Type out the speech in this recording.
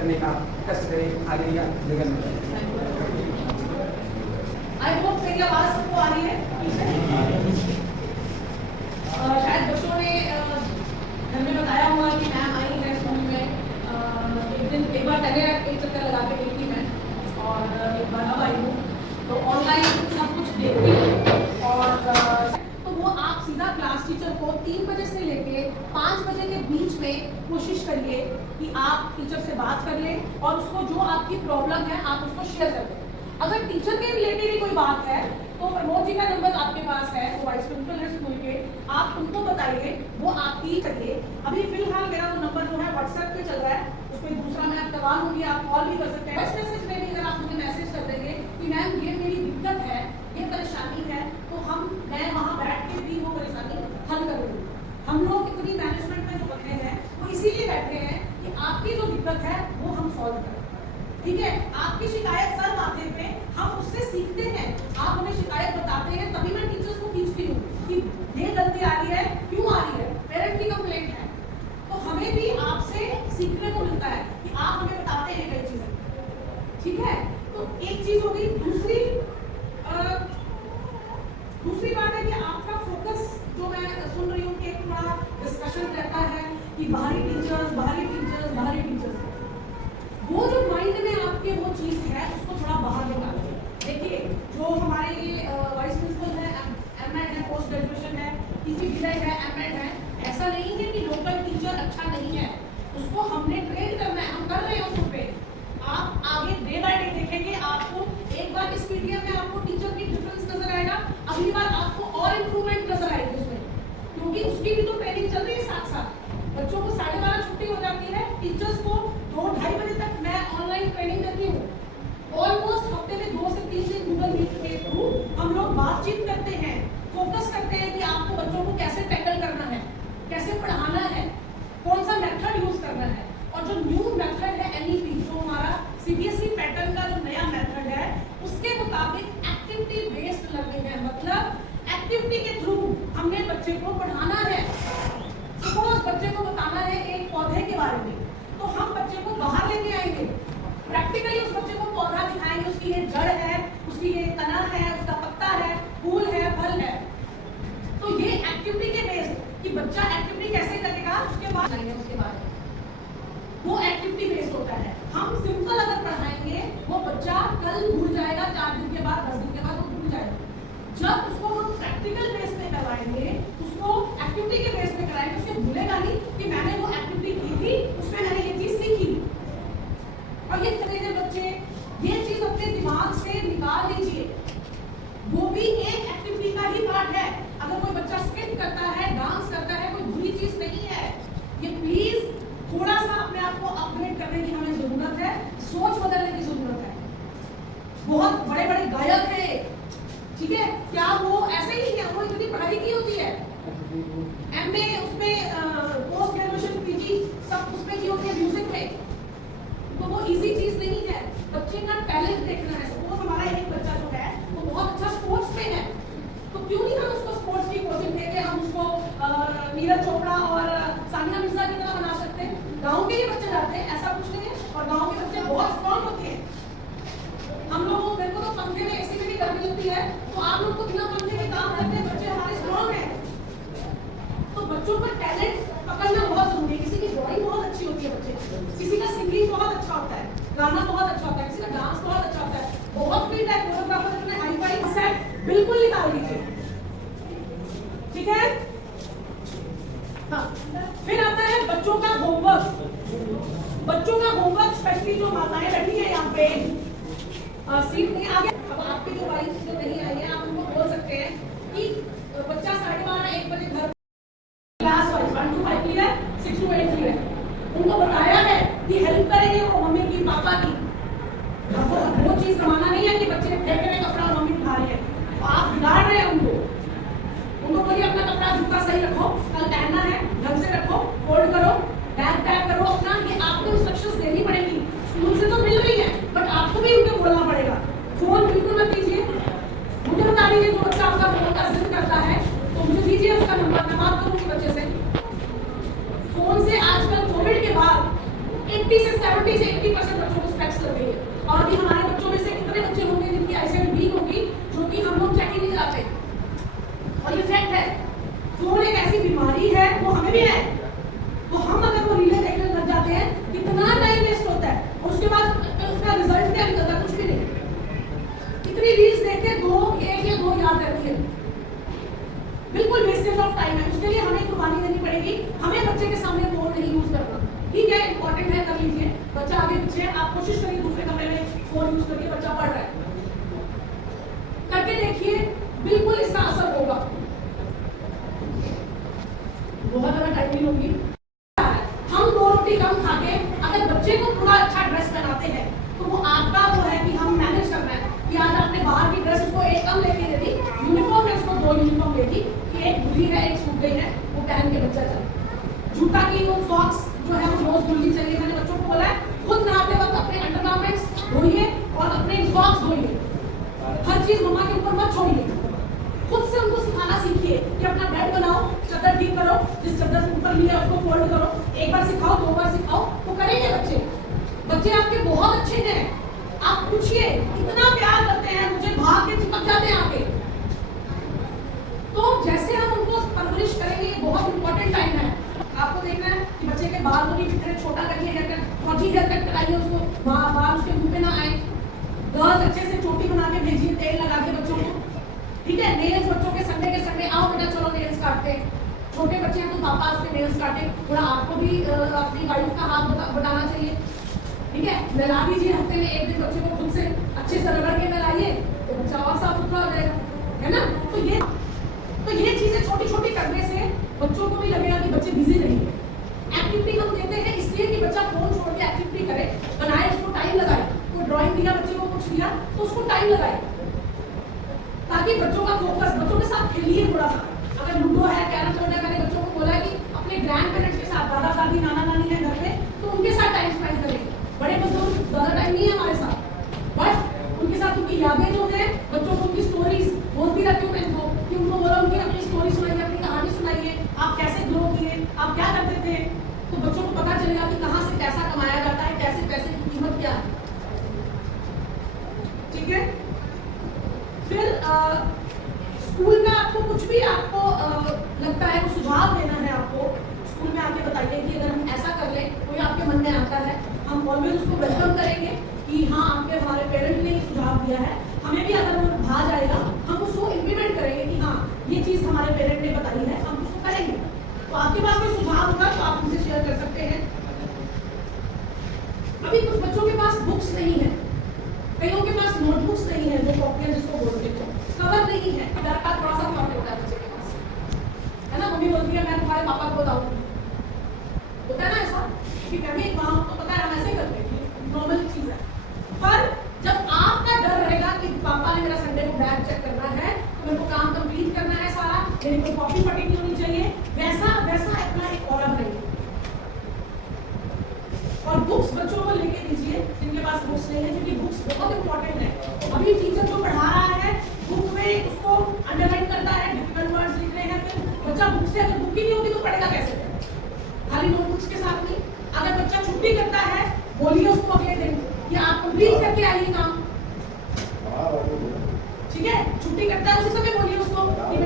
करने का कष्ट करें आगे या लेकर में। आई होप मेरी आवाज सबको आ रही है। शायद बच्चों ने घर में बताया होगा कि मैम आई है स्कूल में। एक बार पहले एक चक्कर लगा के गई थी मैं और एक बार अब आई हूँ, तो ऑनलाइन सब कुछ देखती हूँ। और तो वो आप सीधा क्लास टीचर को 3 बजे से लेके 5 बजे के बीच में कोशिश करिए कि आप टीचर से बात कर लें और उसको जो आपकी प्रॉब्लम है आप उसको शेयर कर दें। अगर टीचर के रिलेटेड ही कोई बात है तो प्रमोद जी का नंबर आपके पास है, वो वाइस प्रिंसिपल है स्कूल के, आप उनको बताइए, वो आपकी करिए। अभी फिलहाल मेरा वो नंबर जो है व्हाट्सएप पे चल रहा है, उसमें दूसरा मैं अब करवा लूंगी, आप कॉल भी कर सकते हैं। वॉइस मैसेज में भी अगर आप मुझे मैसेज कर देंगे कि मैम ये मेरी दिक्कत है, ये परेशानी है, तो मैं वहाँ बैठ के भी वो परेशानी हल करूँगी। हम लोग इतनी मैनेजमेंट में जो बैठे हैं वो इसीलिए बैठे हैं कि आपकी जो दिक्कत है वो हम सॉल्व करें। ठीक है, आपकी शिकायत सर माथे पे, हम उससे सीखते हैं। आप हमें शिकायत बताते हैं तभी मैं टीचर्स को खींचती हूँ कि ये गलती आ रही है, क्यों आ रही है, पेरेंट की कंप्लेंट है। तो हमें भी आपसे सीखने को मिलता है कि आप हमें बताते हैं कई चीजें। ठीक है, तो एक चीज हो गई। दूसरी बात है कि आपका फोकस जो मैं सुन रही हूँ कि एक थोड़ा डिस्कशन रहता है कि बाहरी टीचर्स, वो जो माइंड में आपके वो चीज है उसको थोड़ा बाहर निकालिए। देखिए, जो हमारे ये वाइस प्रिंसिपल है, एमएड है, पोस्ट ग्रेजुएशन है, पीजी बीएड है, एमएड है, ऐसा नहीं है कि लोकल टीचर अच्छा नहीं है, उसको हमने ट्रेन करना है, हम कर रहे हैं उस पे। आप आगे डे बाय डे देखेंगे, आपको एक बार इस पीडीएफ में आपको टीचर की डिफरेंस नजर आएगा, अगली बार आपको और इम्प्रूवमेंट नजर आएगी उसमें, क्योंकि उसकी भी तो ट्रेनिंग चल रही है साथ साथ। बच्चों को 12:30 छुट्टी हो जाती है, टीचर्स को 2-2:30 बजे तक मैं ऑनलाइन ट्रेनिंग देती हूँ। ऑलमोस्ट हफ्ते में 2 से 3 दिन गूगल मीट के थ्रू हम लोग बातचीत करते हैं, फोकस करते हैं कि आपको बच्चों को कैसे टैकल करना है, कैसे पढ़ाना है, कौन सा मेथड यूज करना है। और जो न्यू मेथड है एनईपी, जो हमारा सीबीएसई पैटर्न का जो नया मेथड है, उसके मुताबिक एक्टिविटी बेस्ड लर्निंग है। मतलब एक्टिविटी के थ्रू हमने बच्चे को पढ़ाना है। सपोज बच्चे को बताना है एक पौधे के बारे में, तो हम बच्चे को बाहर लेके आएंगे, प्रैक्टिकली उस बच्चे को पौधा दिखाएंगे, उसकी ये जड़ है, उसकी ये तना है, उसका पत्ता है, फूल है, फल है। तो ये एक्टिविटी के बेस्ड कि बच्चा एक्टिविटी कैसे करेगा उसके बाद वो एक्टिविटी बेस्ड होता है। हम सिंपल अगर पढ़ाएंगे वो बच्चा कल भूल जाएगा, 4 दिन के बाद, 10 दिन के बाद वो भूल जाएगा। जब उसको हम प्रैक्टिकल बेस पे करवाएंगे, उसको एक्टिविटी के बेस पे कराएंगे, उसको भूलेगा नहीं कि मैंने वो एक्टिविटी की थी, उसमें मैंने ये चीज सीखी। और ये तरह बच्चे ये चीज अपने दिमाग से निकाल लीजिए, वो भी एक एक्टिविटी का ही पार्ट है। अगर कोई बच्चा स्किप करता है, डांस करता है, कोई बुरी चीज नहीं है। ये प्लीज थोड़ा सा अपने आप को अपग्रेड करने की हमें जरूरत है, सोच बदलने की जरूरत है। बहुत बड़े बड़े गायक हैं, ठीक है, क्या वो ऐसे ही है, वो इतनी पढ़ाई की होती है, एमए उसमें, पोस्ट ग्रेजुएशन, पीजी सब उसमें की होती है म्यूजिक में, तो वो इजी चीज नहीं है। बच्चे का टैलेंट देखना है। सपोज हमारा एक बच्चा जो है वो बहुत अच्छा स्पोर्ट्स में है, तो क्यों नहीं हम उसको स्पोर्ट्स की कोचिंग देके हम उसको नीरज चोपड़ा और सानिया मिर्जा की तरह बना सकते हैं। गाँव के ही बच्चे जाते हैं, ऐसा कुछ नहीं है, और गाँव के बच्चे बहुत स्ट्रॉन्ग होते हैं। हम लोगों मेरे को तो पंखे में एसी में भी गर्मी लगती है, तो आप लोग को बिना पंखे के काम करते हैं, बच्चे हमारे स्ट्रॉन्ग हैं। तो बच्चों का टैलेंट पकड़ना बहुत जरूरी है। किसी की ड्राइंग बहुत अच्छी होती है बच्चे, किसी का सिंगिंग बहुत अच्छा होता है, गाना बहुत अच्छा होता है, किसी का डांस बहुत अच्छा होता है, बहुत फिट है कोरियोग्राफर, अपने हाई फाई सेट बिल्कुल निकाल लीजिए। ठीक है, हाँ। फिर आता है बच्चों का होमवर्क। बच्चों का होमवर्क स्पेशली जो माताएं बैठी है यहाँ पे, सीट नहीं आगे, अब आपकी जो वाइफ जो नहीं आई है, आप उनको बोल सकते हैं कि बच्चा 12:30-1 बजे घर class wise 1 to 5 clear, 6 to 8 clear, उनको बताया है कि हेल्प करेंगे वो मम्मी की, पापा की। वो चीज जमाना नहीं है कि बच्चे फेंक रहे कपड़ा और मम्मी उठा रही है, आप बिगाड़ रहे हैं उनको बोलिए अपना कपड़ा जूता सही रखो, कल पहनना है, ढंग से रखो, फोल्ड करो, बैग पैक करो अपना। ये आपको इंस्ट्रक्शंस देनी पड़ेगी, स्कूल से तो मिल रही है, बट आपको भी उनको बोलना पड़ेगा। फोन बिल्कुल मत दीजिए, मुझे बता दीजिए जो बच्चा आपका फोन का जिद करता है तो मुझे दीजिए उसका नंबर, मैं बात करूंगी बच्चे से। फोन से आजकल कोविड के बाद 80 से 70 से 80% बच्चों को स्पेक्स लग गई है। और अभी हमारे बच्चों में से कितने बच्चे होंगे जिनकी आईसाइट वीक होगी, जो कि हम लोग चेक ही नहीं कराते। और ये फैक्ट है, फोन एक ऐसी बीमारी है, वो हमें भी है, तो हम अगर वो रीलें देखने लग जाते हैं, कितना टाइम वेस्ट होता है, और उसके बाद उसका रिजल्ट क्या निकलता है, कुछ भी नहीं। कितनी रील्स देखते, एक या दो याद रहती है, बिल्कुल वेस्टेज ऑफ टाइम है। उसके लिए हमें कुर्बानी देनी पड़ेगी। हमें बच्चे के सामने फोन नहीं यूज करना, ठीक है, इंपॉर्टेंट है, कर लीजिए। बच्चा आगे पीछे, आप कोशिश करिए दूसरे कमरे में फोन यूज करिए, बच्चा पढ़ रहा है, करके देखिए, बिल्कुल इसका असर होगा। बहुत ज्यादा टाइम नहीं होगी। हम 2 रोटी कम खा के अगर बच्चे को पूरा अच्छा ड्रेस पहनाते हैं, तो वो आपका वो है कि हम मैनेज करना है कि आज आपने बाहर की ड्रेस उसको एक कम लेके दे दी, यूनिफॉर्म है उसको 2 यूनिफॉर्म दे दी, कि एक धुली है एक सूख गई है, वो पहन के बच्चा चले। जूता की वो सॉक्स जो है वो रोज धुलनी चाहिए। मैंने बच्चों को बोला है खुद नहाते वक्त अपने अंडरगारमेंट्स धोइए और अपने सॉक्स धोइए, हर चीज मम्मा के ऊपर मत छोड़िए। खुद से उनको सिखाना सीखिए कि अपना बेड बनाओ, चद्दर ठीक करो, जिस चद्दर से ऊपर लिया उसको फोल्ड करो, एक बार सिखाओ 2 बार सिखाओ, तो करेंगे बच्चे। बच्चे आपके बहुत अच्छे हैं, आप पूछिए कितना प्यार करते हैं, मुझे भाग के चिपक जाते हैं आके। तो जैसे हम उनको परवरिश करेंगे, ये बहुत इंपॉर्टेंट टाइम है। आपको देखना है कि बच्चे के बाल को भी कितने छोटा करिए, हेयर कट, फौजी हेयर कट कराइए उसको, बाल उसके मुंह पे ना आए। गर्ल्स अच्छे से चोटी बना के भेजिए, तेल लगा के बच्चों को, ठीक है। नेल्स बच्चों के संडे के संडे, आओ बेटा चलो नेल्स काटते हैं। छोटे बच्चे हैं तो पापा उसके नेल्स काटे, थोड़ा आपको भी अपनी वाइफ का हाथ बढ़ाना चाहिए, ठीक है। नहला दीजिए, हफ्ते में 1 दिन बच्चे को खुद से अच्छे से रगड़ के नहलाइए, तो बच्चा और साफ सुथरा हो जाएगा, है ना। तो ये चीजें छोटी छोटी करने से बच्चों को भी लगेगा कि बच्चे बिजी नहीं है। एक्टिविटी हम देते हैं इसलिए कि बच्चा फोन छोड़ के एक्टिविटी करे, बनाए, उसको टाइम लगाए। कोई ड्राइंग दिया बच्चे को, कुछ दिया तो उसको टाइम लगाए, ताकि बच्चों का फोकस, बच्चों के साथ खेलिए थोड़ा सा। अगर लूडो है, कैरम बोर्ड है, मैंने बच्चों को बोला है कि अपने ग्रैंड पेरेंट्स के साथ, दादा दादी नाना नानी है घर पे, तो उनके साथ टाइम स्पेंड करें। बड़े बुजुर्ग ज्यादा टाइम नहीं है हमारे साथ, बट उनके साथ उनकी यादें जो है, बच्चों को उनकी स्टोरीज बोलती रहती हूँ मैं इनको, कि उनको बोला उनकी अपनी स्टोरी सुनाइए, अपनी कहानी सुनाइए, आप कैसे ग्रो किए, आप क्या करते थे, तो बच्चों को पता चलेगा कि कहाँ से पैसा कमाया जाता है, कैसे पैसे की कीमत क्या है, ठीक है। फिर स्कूल का आपको कुछ भी आपको लगता है, वो सुझाव देना है आपको, स्कूल में आके बताइए कि अगर हम ऐसा कर लें, कोई आपके मन में आता है, हम ऑलवेज उसको वेलकम करेंगे कि हाँ आपके हमारे पेरेंट ने ये सुझाव दिया है, हमें भी अगर वो भा जाएगा, हम उसको इम्प्लीमेंट करेंगे कि हाँ ये चीज़ हमारे पेरेंट ने बताई है, हम उसको करेंगे। तो आपके पास कोई सुझाव होगा तो आप उनसे शेयर कर सकते हैं। अभी कुछ बच्चों के पास बुक्स नहीं है, कईयों के पास नोटबुक्स नहीं है, जो कॉपियां जिसको बोलते हैं, कवर नहीं है, डर का थोड़ा सा कवर होता है बच्चे के पास, है ना। मम्मी बोलती है मैं तुम्हारे पापा को बताऊँ, होता है ना ऐसा, कि मैं भी एक माँ हूँ तो पता है हम ऐसे ही करते हैं, नॉर्मल चीज़ है। पर जब आपका डर रहेगा कि पापा ने मेरा संडे को बैग चेक करना है, तो मेरे को काम कंप्लीट करना है सारा, मेरी कोई कॉपी फटी नहीं होनी चाहिए, वैसा अपना एक और बनाइए। और बुक्स बच्चों को लेके दीजिए जिनके पास बुक्स नहीं है, क्योंकि बुक्स बहुत इंपॉर्टेंट है। अभी टीचर जो पढ़ा रहा है बुक में उसको अंडरलाइन करता है, डिफिकल्ट वर्ड्स लिख रहे हैं, फिर बच्चा बुक से, अगर बुक ही नहीं होगी तो पढ़ेगा कैसे, खाली नोटबुक्स के साथ नहीं। अगर बच्चा छुट्टी करता है, बोलिए उसको अगले दिन कि आप कंप्लीट करके आइए काम, ठीक है। छुट्टी करता है उसी समय बोलिए उसको कि